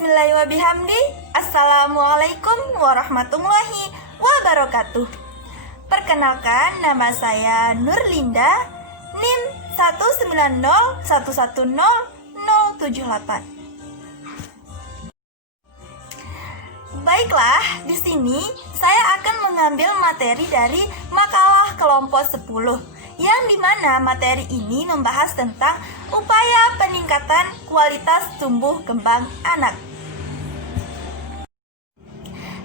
Bismillahirrahmanirrahim. Assalamualaikum warahmatullahi wabarakatuh. Perkenalkan, nama saya Nurlinda, NIM 190110078. Baiklah, di sini saya akan mengambil materi dari makalah kelompok 10, yang dimana materi ini membahas tentang upaya peningkatan kualitas tumbuh kembang anak.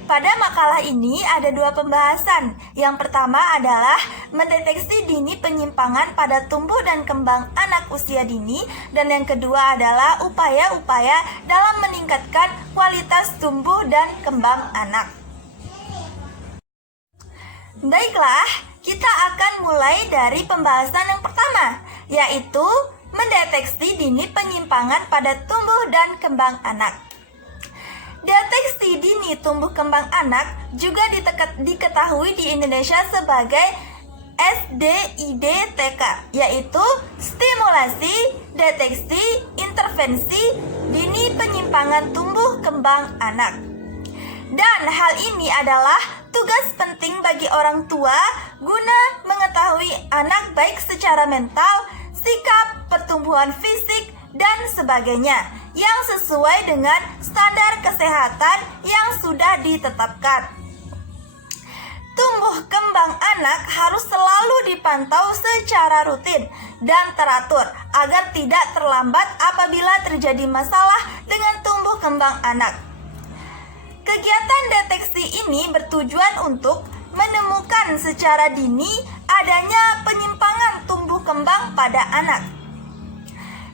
Pada makalah ini ada dua pembahasan. Yang pertama adalah mendeteksi dini penyimpangan pada tumbuh dan kembang anak usia dini, dan yang kedua adalah upaya-upaya dalam meningkatkan kualitas tumbuh dan kembang anak. Baiklah, kita akan mulai dari pembahasan yang pertama, yaitu mendeteksi dini penyimpangan pada tumbuh dan kembang anak. Deteksi dini tumbuh kembang anak juga diketahui di Indonesia sebagai SDID-TK, yaitu stimulasi, deteksi, intervensi dini penyimpangan tumbuh kembang anak. Dan hal ini adalah tugas penting bagi orang tua guna mengetahui anak baik secara mental, sikap, pertumbuhan fisik, dan sebagainya yang sesuai dengan standar kesehatan yang sudah ditetapkan. Tumbuh kembang anak harus selalu dipantau secara rutin dan teratur agar tidak terlambat apabila terjadi masalah dengan tumbuh kembang anak. Kegiatan deteksi ini bertujuan untuk menemukan secara dini adanya penyimpangan tumbuh kembang pada anak.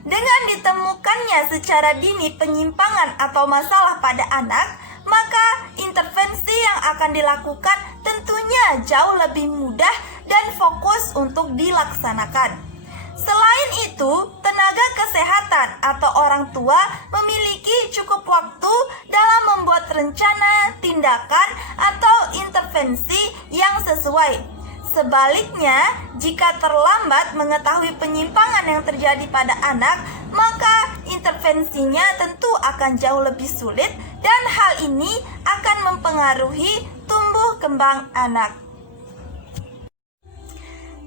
Dengan ditemukannya secara dini penyimpangan atau masalah pada anak, maka intervensi yang akan dilakukan tentunya jauh lebih mudah dan fokus untuk dilaksanakan. Selain itu, tenaga kesehatan atau orang tua memiliki cukup waktu dalam membuat rencana, tindakan, atau intervensi yang sesuai. Sebaliknya, jika terlambat mengetahui penyimpangan yang terjadi pada anak, maka intervensinya tentu akan jauh lebih sulit dan hal ini akan mempengaruhi tumbuh kembang anak.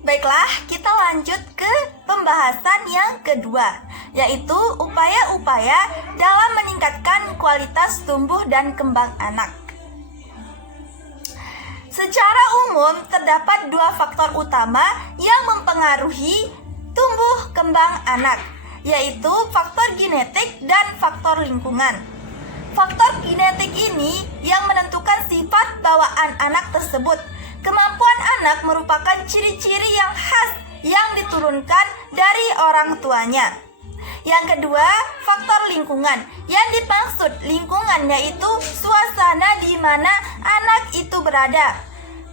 Baiklah, kita lanjut ke pembahasan yang kedua, yaitu upaya-upaya dalam meningkatkan kualitas tumbuh dan kembang anak. Secara umum, terdapat dua faktor utama yang mempengaruhi tumbuh kembang anak, yaitu faktor genetik dan faktor lingkungan. Faktor genetik ini yang menentukan sifat bawaan anak tersebut. Kemampuan anak merupakan ciri-ciri yang khas yang diturunkan dari orang tuanya. Yang kedua, faktor lingkungan. Yang dimaksud lingkungan yaitu suasana di mana anak itu berada.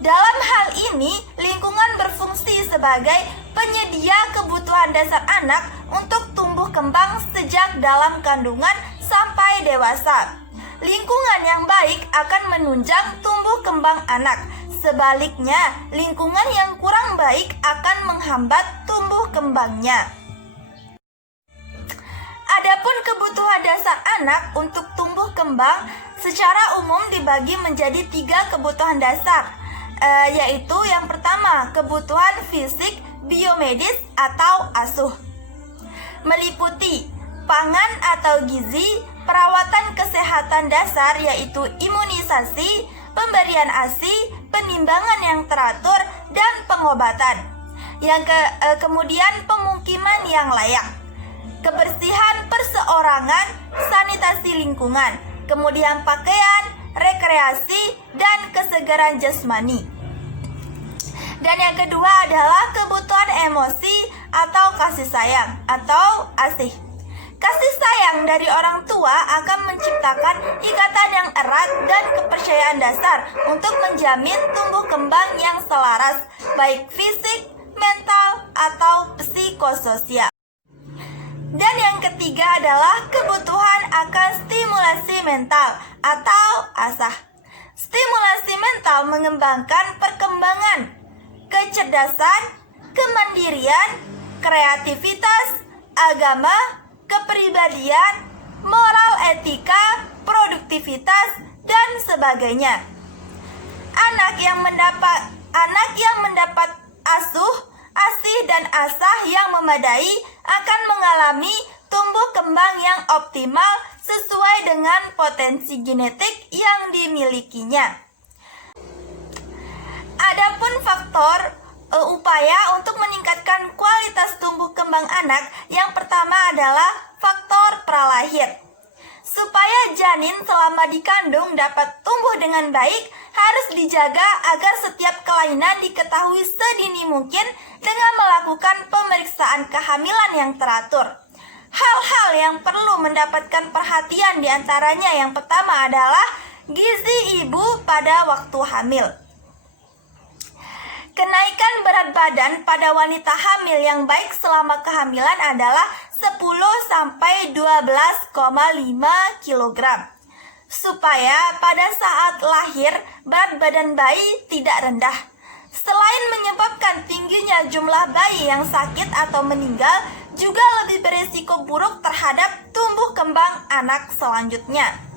Dalam hal ini, lingkungan berfungsi sebagai penyedia kebutuhan dasar anak untuk tumbuh kembang sejak dalam kandungan sampai dewasa. Lingkungan yang baik akan menunjang tumbuh kembang anak. Sebaliknya, lingkungan yang kurang baik akan menghambat tumbuh kembangnya. Adapun kebutuhan dasar anak untuk tumbuh kembang secara umum dibagi menjadi 3 kebutuhan dasar, yaitu yang pertama, kebutuhan fisik biomedis atau asuh, meliputi pangan atau gizi, perawatan kesehatan dasar yaitu imunisasi, pemberian ASI, penimbangan yang teratur, dan pengobatan. Kemudian pemukiman yang layak, kebersihan perseorangan, sanitasi lingkungan, kemudian pakaian, rekreasi, dan kesegaran jasmani. Dan yang kedua adalah kebutuhan emosi atau kasih sayang atau ASIH. Kasih sayang dari orang tua akan menciptakan ikatan yang erat dan kepercayaan dasar untuk menjamin tumbuh kembang yang selaras, baik fisik, mental, atau psikososial. Dan yang ketiga adalah kebutuhan akan stimulasi mental atau ASAH. Stimulasi mental mengembangkan perkembangan, kecerdasan, kemandirian, kreativitas, agama, kepribadian, moral etika, aktivitas, dan sebagainya. Anak yang mendapat asuh, asih, dan asah yang memadai akan mengalami tumbuh kembang yang optimal sesuai dengan potensi genetik yang dimilikinya. Adapun faktor upaya untuk meningkatkan kualitas tumbuh kembang anak, yang pertama adalah faktor pralahir. Supaya janin selama dikandung dapat tumbuh dengan baik, harus dijaga agar setiap kelainan diketahui sedini mungkin dengan melakukan pemeriksaan kehamilan yang teratur. Hal-hal yang perlu mendapatkan perhatian diantaranya yang pertama adalah gizi ibu pada waktu hamil. Kenaikan berat badan pada wanita hamil yang baik selama kehamilan adalah 10-12,5 kg. Supaya pada saat lahir berat badan bayi tidak rendah. Selain menyebabkan tingginya jumlah bayi yang sakit atau meninggal, juga lebih beresiko buruk terhadap tumbuh kembang anak selanjutnya.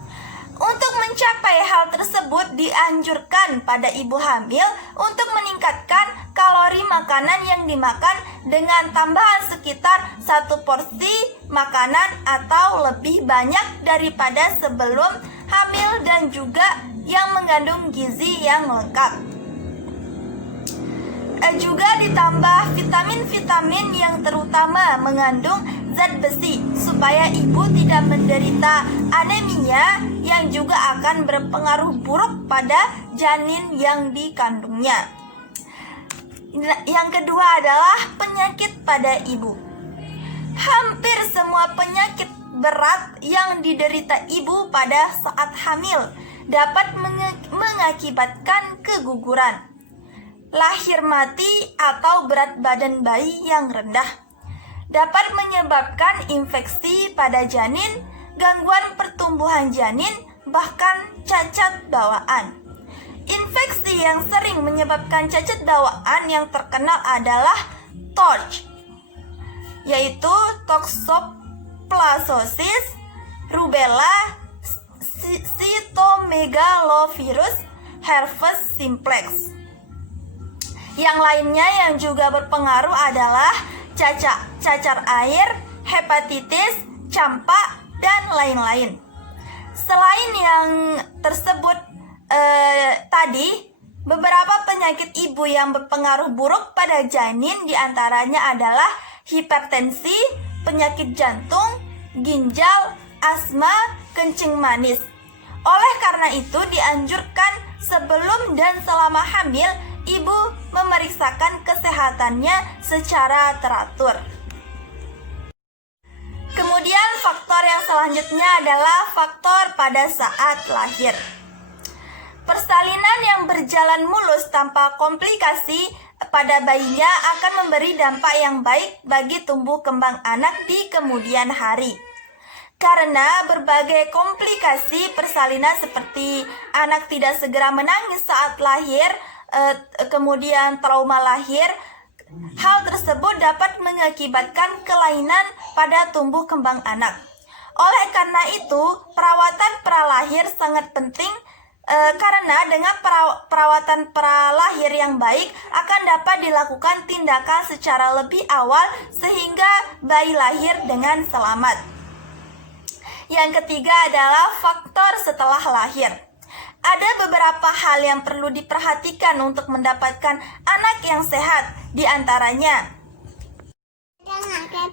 Untuk mencapai hal tersebut dianjurkan pada ibu hamil untuk meningkatkan kalori makanan yang dimakan dengan tambahan sekitar 1 porsi makanan atau lebih banyak daripada sebelum hamil dan juga yang mengandung gizi yang lengkap. Juga ditambah vitamin-vitamin yang terutama mengandung zat besi supaya ibu tidak menderita anemia yang juga akan berpengaruh buruk pada janin yang dikandungnya. Yang kedua adalah penyakit pada ibu. Hampir semua penyakit berat yang diderita ibu pada saat hamil dapat mengakibatkan keguguran, lahir mati, atau berat badan bayi yang rendah. Dapat menyebabkan infeksi pada janin, gangguan pertumbuhan janin, bahkan cacat bawaan. Infeksi yang sering menyebabkan cacat bawaan yang terkenal adalah TORCH, yaitu toxoplasmosis, rubella, cytomegalovirus, herpes simplex. Yang lainnya yang juga berpengaruh adalah cacar air, hepatitis, campak, dan lain-lain. Selain yang tersebut tadi, beberapa penyakit ibu yang berpengaruh buruk pada janin diantaranya adalah hipertensi, penyakit jantung, ginjal, asma, kencing manis. Oleh karena itu dianjurkan sebelum dan selama hamil ibu memeriksakan kesehatannya secara teratur. Kemudian faktor yang selanjutnya adalah faktor pada saat lahir. Persalinan yang berjalan mulus tanpa komplikasi pada bayinya akan memberi dampak yang baik bagi tumbuh kembang anak di kemudian hari. Karena berbagai komplikasi persalinan seperti anak tidak segera menangis saat lahir, kemudian trauma lahir, hal tersebut dapat mengakibatkan kelainan pada tumbuh kembang anak. Oleh karena itu, perawatan pralahir sangat penting karena dengan perawatan pralahir yang baik akan dapat dilakukan tindakan secara lebih awal sehingga bayi lahir dengan selamat. Yang ketiga adalah faktor setelah lahir. Ada beberapa hal yang perlu diperhatikan untuk mendapatkan anak yang sehat. Di antaranya,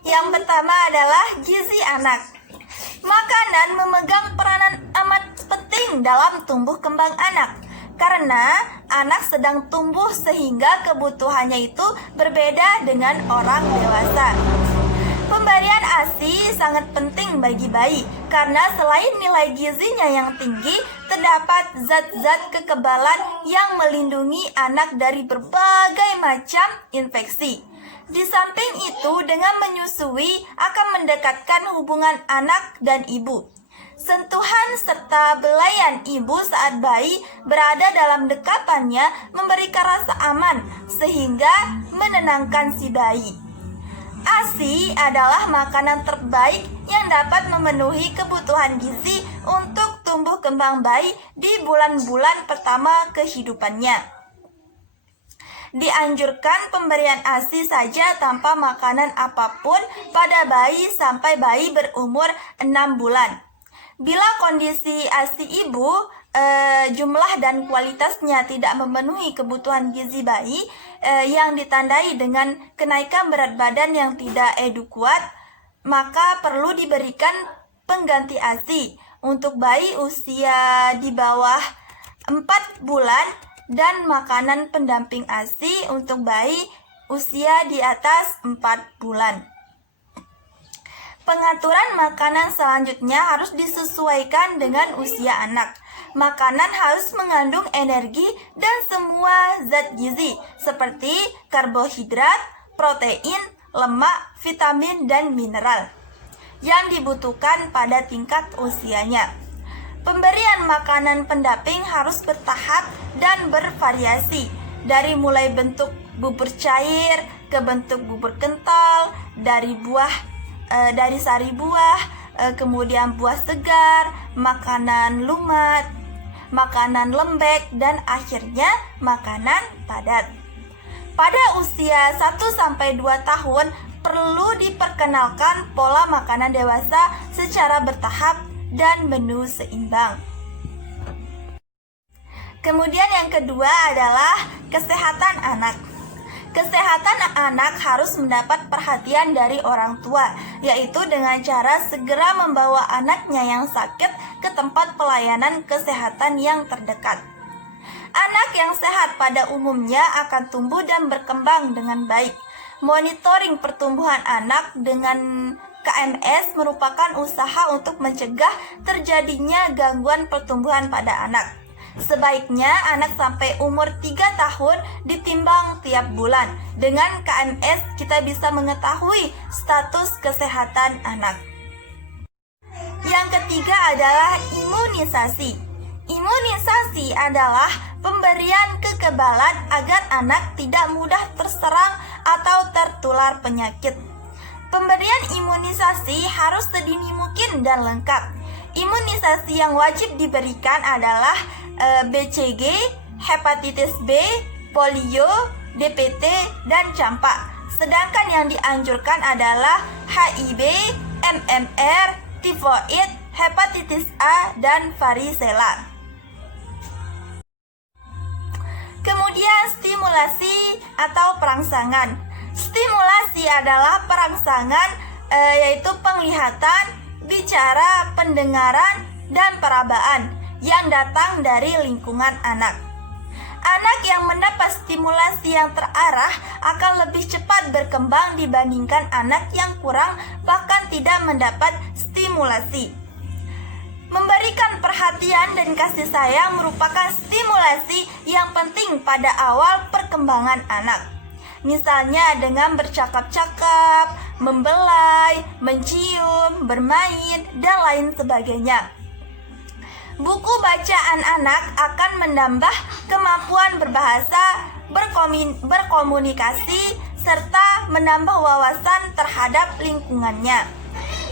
yang pertama adalah gizi anak. Makanan memegang peranan amat penting dalam tumbuh kembang anak. Karena anak sedang tumbuh sehingga kebutuhannya itu berbeda dengan orang dewasa. Pemberian ASI sangat penting bagi bayi karena selain nilai gizinya yang tinggi, terdapat zat-zat kekebalan yang melindungi anak dari berbagai macam infeksi. Di samping itu, dengan menyusui akan mendekatkan hubungan anak dan ibu. Sentuhan serta belayan ibu saat bayi berada dalam dekatannya memberikan rasa aman sehingga menenangkan si bayi. ASI adalah makanan terbaik yang dapat memenuhi kebutuhan gizi untuk tumbuh kembang bayi di bulan-bulan pertama kehidupannya. Dianjurkan pemberian ASI saja tanpa makanan apapun pada bayi sampai bayi berumur 6 bulan. Bila kondisi ASI ibu, jumlah dan kualitasnya tidak memenuhi kebutuhan gizi bayi yang ditandai dengan kenaikan berat badan yang tidak kuat, maka perlu diberikan pengganti ASI untuk bayi usia di bawah 4 bulan dan makanan pendamping ASI untuk bayi usia di atas 4 bulan. Pengaturan makanan selanjutnya harus disesuaikan dengan usia anak. Makanan harus mengandung energi dan semua zat gizi seperti karbohidrat, protein, lemak, vitamin, dan mineral yang dibutuhkan pada tingkat usianya. Pemberian makanan pendamping harus bertahap dan bervariasi, dari mulai bentuk bubur cair ke bentuk bubur kental, dari sari buah, kemudian buah segar, makanan lumat, makanan lembek, dan akhirnya makanan padat. Pada usia 1-2 tahun perlu diperkenalkan pola makanan dewasa secara bertahap dan menu seimbang. Kemudian yang kedua adalah kesehatan anak. Kesehatan anak harus mendapat perhatian dari orang tua, yaitu dengan cara segera membawa anaknya yang sakit ke tempat pelayanan kesehatan yang terdekat. Anak yang sehat pada umumnya akan tumbuh dan berkembang dengan baik. Monitoring pertumbuhan anak dengan KMS merupakan usaha untuk mencegah terjadinya gangguan pertumbuhan pada anak. Sebaiknya anak sampai umur 3 tahun ditimbang tiap bulan. Dengan KMS kita bisa mengetahui status kesehatan anak. Yang ketiga adalah imunisasi. Imunisasi adalah pemberian kekebalan agar anak tidak mudah terserang atau tertular penyakit. Pemberian imunisasi harus sedini mungkin dan lengkap. Imunisasi yang wajib diberikan adalah BCG, hepatitis B, polio, DPT, dan campak. Sedangkan yang dianjurkan adalah HIV, MMR, tifoid, hepatitis A, dan varicella. Kemudian stimulasi atau perangsangan. Stimulasi adalah perangsangan yaitu penglihatan, bicara, pendengaran, dan perabaan yang datang dari lingkungan anak. Anak yang mendapat stimulasi yang terarah akan lebih cepat berkembang dibandingkan anak yang kurang bahkan tidak mendapat stimulasi. Memberikan perhatian dan kasih sayang merupakan stimulasi yang penting pada awal perkembangan anak. Misalnya dengan bercakap-cakap, membelai, mencium, bermain, dan lain sebagainya. Buku bacaan anak akan menambah kemampuan berbahasa, berkomunikasi, serta menambah wawasan terhadap lingkungannya.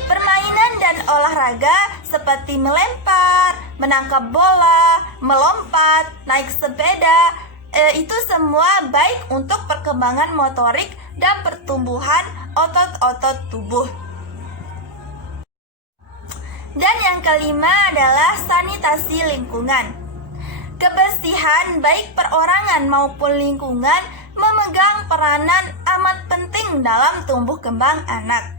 Permainan dan olahraga seperti melempar, menangkap bola, melompat, naik sepeda, itu semua baik untuk perkembangan motorik dan pertumbuhan otot-otot tubuh. Dan yang kelima adalah sanitasi lingkungan. Kebersihan baik perorangan maupun lingkungan memegang peranan amat penting dalam tumbuh kembang anak.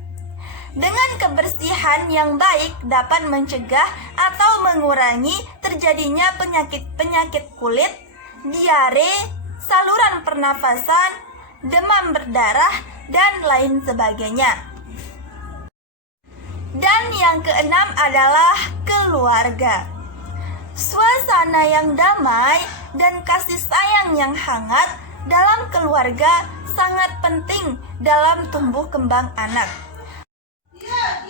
Dengan kebersihan yang baik dapat mencegah atau mengurangi terjadinya penyakit kulit, diare, saluran pernafasan, demam berdarah, dan lain sebagainya. Dan yang keenam adalah keluarga. Suasana yang damai dan kasih sayang yang hangat dalam keluarga sangat penting dalam tumbuh kembang anak.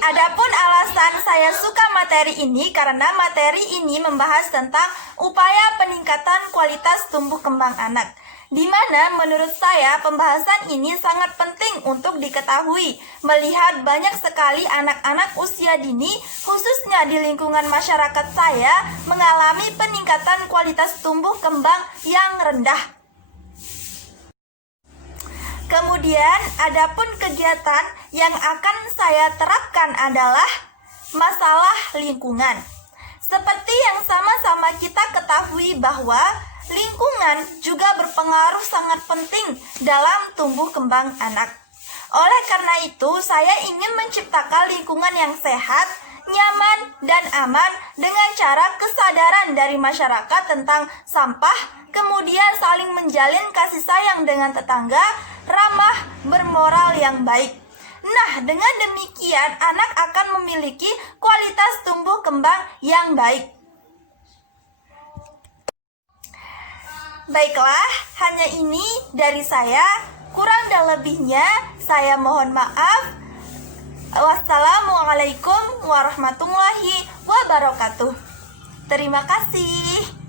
Adapun alasan saya suka materi ini karena materi ini membahas tentang upaya peningkatan kualitas tumbuh kembang anak. di mana menurut saya pembahasan ini sangat penting untuk diketahui, melihat banyak sekali anak-anak usia dini, khususnya di lingkungan masyarakat saya, mengalami peningkatan kualitas tumbuh kembang yang rendah. Kemudian, adapun kegiatan yang akan saya terapkan adalah masalah lingkungan. Seperti yang sama-sama kita ketahui bahwa lingkungan juga berpengaruh sangat penting dalam tumbuh kembang anak. Oleh karena itu, saya ingin menciptakan lingkungan yang sehat, nyaman, dan aman dengan cara kesadaran dari masyarakat tentang sampah, kemudian saling menjalin kasih sayang dengan tetangga, ramah, bermoral yang baik. Nah, dengan demikian anak akan memiliki kualitas tumbuh kembang yang baik. Baiklah, hanya ini dari saya. Kurang dan lebihnya saya mohon maaf. Wassalamualaikum warahmatullahi wabarakatuh. Terima kasih.